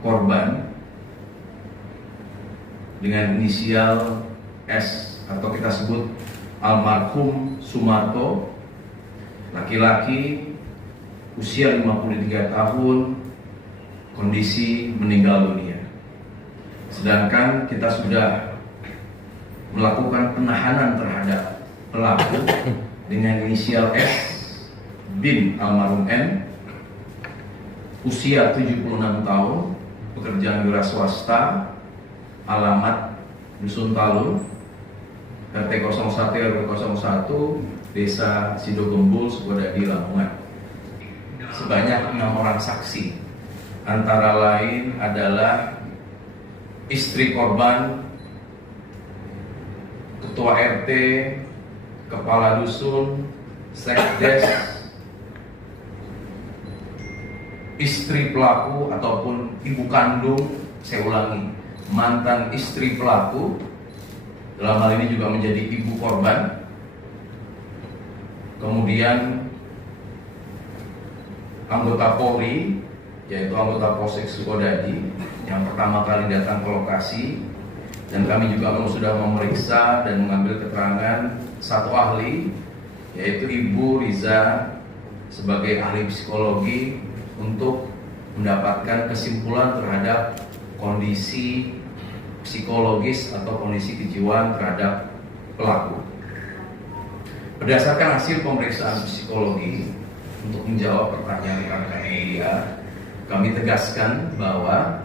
korban dengan inisial S atau kita sebut almarhum Sumarto, laki-laki, usia 53 tahun, kondisi meninggal dunia. Sedangkan kita sudah melakukan penahanan terhadap pelaku dengan inisial S bin almarhum N, usia 76 tahun, pekerjaan wira swasta, alamat Dusun Talun, RT 01 RW 01, Desa Sidogembul, Sukodadi, Lamongan. Sebanyak 6 orang saksi, antara lain adalah istri korban, ketua RT, kepala dusun, sekdes, istri pelaku ataupun ibu kandung, saya ulangi, mantan istri pelaku, dalam hal ini juga menjadi ibu korban. Kemudian anggota Polri, yaitu anggota Polsek Sukodadi yang pertama kali datang ke lokasi, dan kami juga sudah memeriksa dan mengambil keterangan satu ahli, yaitu Ibu Riza sebagai ahli psikologi untuk mendapatkan kesimpulan terhadap kondisi psikologis atau kondisi kejiwaan terhadap pelaku. Berdasarkan hasil pemeriksaan psikologi, untuk menjawab pertanyaan rekan media, kami tegaskan bahwa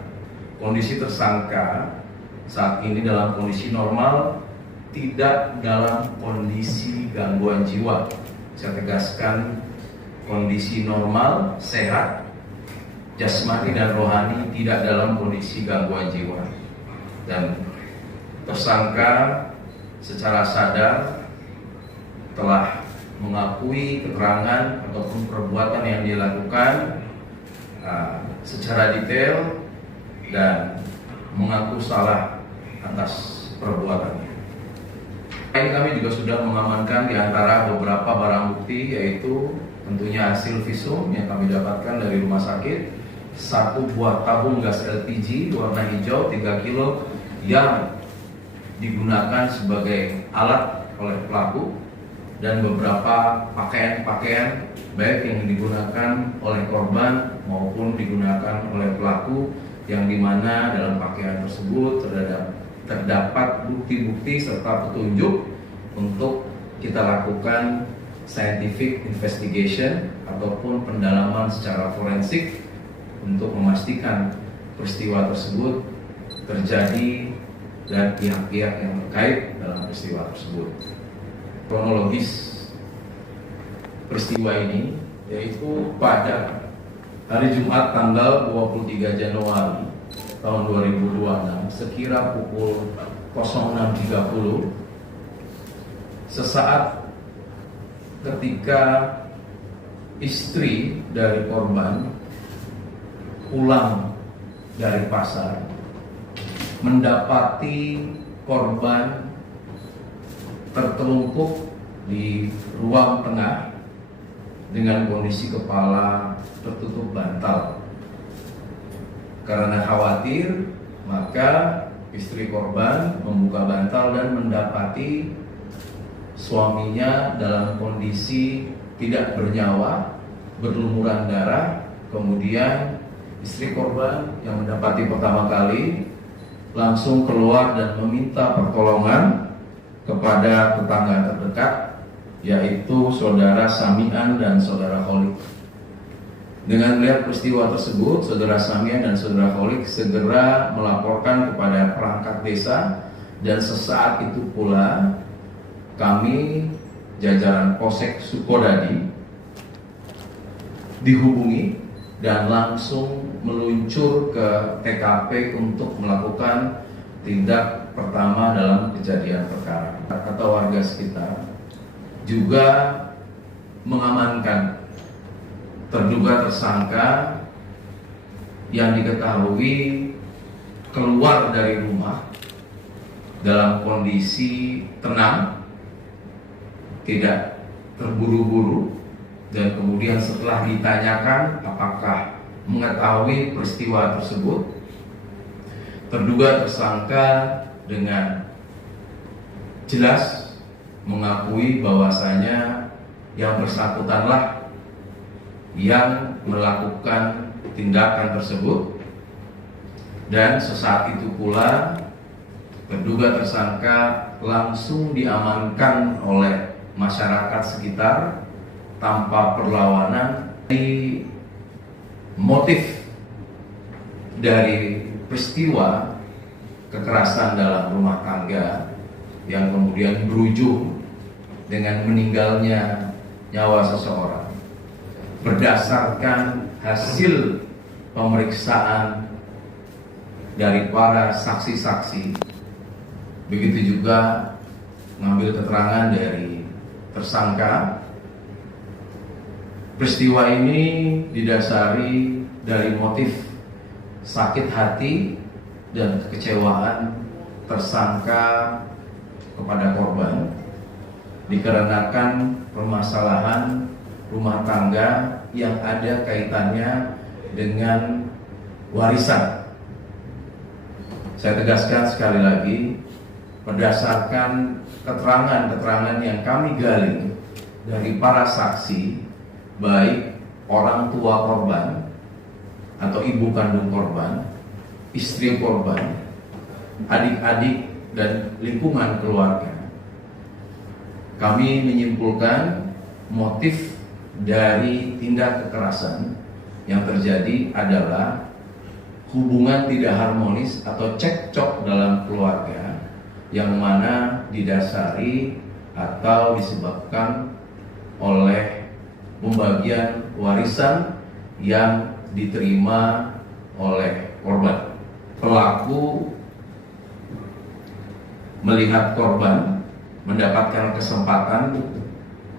kondisi tersangka saat ini dalam kondisi normal, tidak dalam kondisi gangguan jiwa. Saya tegaskan, kondisi normal, sehat, jasmani dan rohani, tidak dalam kondisi gangguan jiwa. Dan tersangka secara sadar telah mengakui keterangan ataupun perbuatan yang dilakukan secara detail dan mengaku salah atas perbuatannya. Kami juga sudah mengamankan di antara beberapa barang bukti, yaitu tentunya hasil visum yang kami dapatkan dari rumah sakit, 1 buah tabung gas LPG warna hijau 3 kilo yang digunakan sebagai alat oleh pelaku, dan beberapa pakaian-pakaian baik yang digunakan oleh korban maupun digunakan oleh pelaku, yang dimana dalam pakaian tersebut terdapat bukti-bukti serta petunjuk untuk kita lakukan scientific investigation ataupun pendalaman secara forensik untuk memastikan peristiwa tersebut terjadi dan pihak-pihak yang terkait dalam peristiwa tersebut. Kronologis peristiwa ini yaitu pada hari Jumat tanggal 23 Januari tahun 2026 sekira pukul 06.30, sesaat ketika istri dari korban pulang dari pasar, mendapati korban tertelungkup di ruang tengah dengan kondisi kepala tertutup bantal. Karena khawatir, maka istri korban membuka bantal dan mendapati suaminya dalam kondisi tidak bernyawa, berlumuran darah. Kemudian istri korban yang mendapati pertama kali langsung keluar dan meminta pertolongan kepada tetangga terdekat, yaitu saudara Samian dan saudara Kholik. Dengan melihat peristiwa tersebut, saudara Samian dan saudara Kholik segera melaporkan kepada perangkat desa, dan sesaat itu pula kami jajaran Polsek Sukodadi dihubungi dan langsung meluncur ke TKP untuk melakukan tindak pertama dalam kejadian perkara. Kata warga sekitar juga mengamankan terduga tersangka yang diketahui keluar dari rumah dalam kondisi tenang, tidak terburu-buru, dan kemudian setelah ditanyakan apakah mengetahui peristiwa tersebut, terduga tersangka dengan jelas mengakui bahwasanya yang bersangkutanlah yang melakukan tindakan tersebut, dan sesaat itu pula terduga tersangka langsung diamankan oleh masyarakat sekitar tanpa perlawanan. Motif dari peristiwa kekerasan dalam rumah tangga yang kemudian berujung dengan meninggalnya nyawa seseorang berdasarkan hasil pemeriksaan dari para saksi-saksi, begitu juga mengambil keterangan dari tersangka. Peristiwa ini didasari dari motif sakit hati dan kekecewaan tersangka kepada korban dikarenakan permasalahan rumah tangga yang ada kaitannya dengan warisan. Saya tegaskan sekali lagi, berdasarkan keterangan-keterangan yang kami gali dari para saksi, baik orang tua korban atau ibu kandung korban, istri korban, adik-adik, dan lingkungan keluarga, kami menyimpulkan motif dari tindak kekerasan yang terjadi adalah hubungan tidak harmonis atau cekcok dalam keluarga yang mana didasari atau disebabkan oleh pembagian warisan yang diterima oleh korban. Pelaku melihat korban mendapatkan kesempatan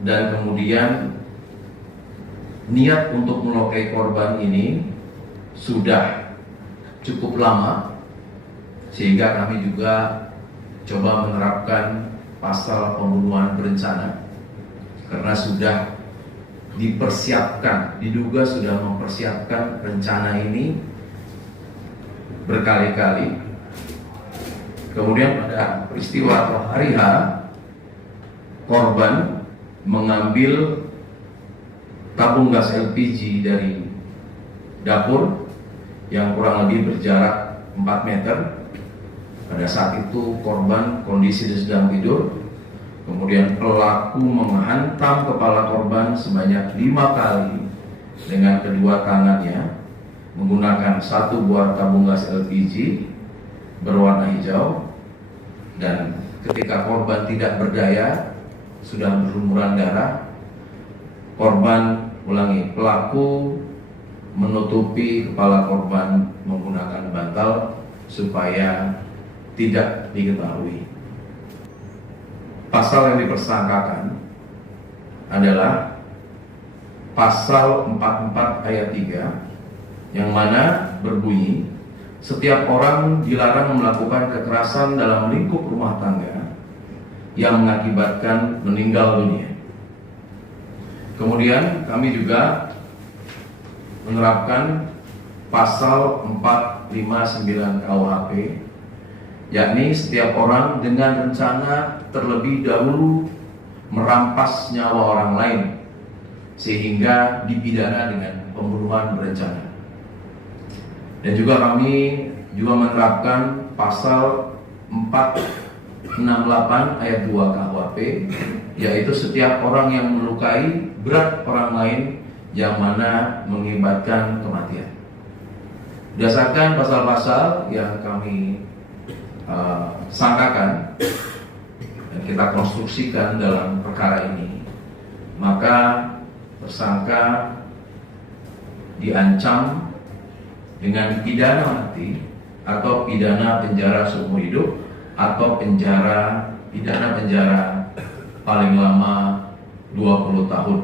dan kemudian niat untuk melukai korban ini sudah cukup lama, sehingga kami juga coba menerapkan pasal pembunuhan berencana karena sudah dipersiapkan, diduga sudah mempersiapkan rencana ini berkali-kali. Kemudian pada peristiwa atau hari H, korban mengambil tabung gas LPG dari dapur yang kurang lebih berjarak 4 meter. Pada saat itu korban kondisi sedang tidur. Kemudian pelaku menghantam kepala korban sebanyak 5 kali dengan kedua tangannya menggunakan 1 buah tabung gas LPG berwarna hijau, dan ketika korban tidak berdaya, sudah berlumuran darah, pelaku menutupi kepala korban menggunakan bantal supaya tidak diketahui. Pasal yang dipersangkakan adalah pasal 44 ayat 3 yang mana berbunyi, setiap orang dilarang melakukan kekerasan dalam lingkup rumah tangga yang mengakibatkan meninggal dunia. Kemudian kami juga menerapkan pasal 459 KUHP, yakni setiap orang dengan rencana terlebih dahulu merampas nyawa orang lain sehingga dipidana dengan pembunuhan berencana. Dan juga kami menerapkan pasal 468 ayat 2 KUHP, yaitu setiap orang yang melukai berat orang lain yang mana mengakibatkan kematian. Berdasarkan pasal-pasal yang kami sangkakan dan kita konstruksikan dalam perkara ini, maka tersangka diancam dengan pidana mati atau pidana penjara seumur hidup atau pidana penjara paling lama 20 tahun.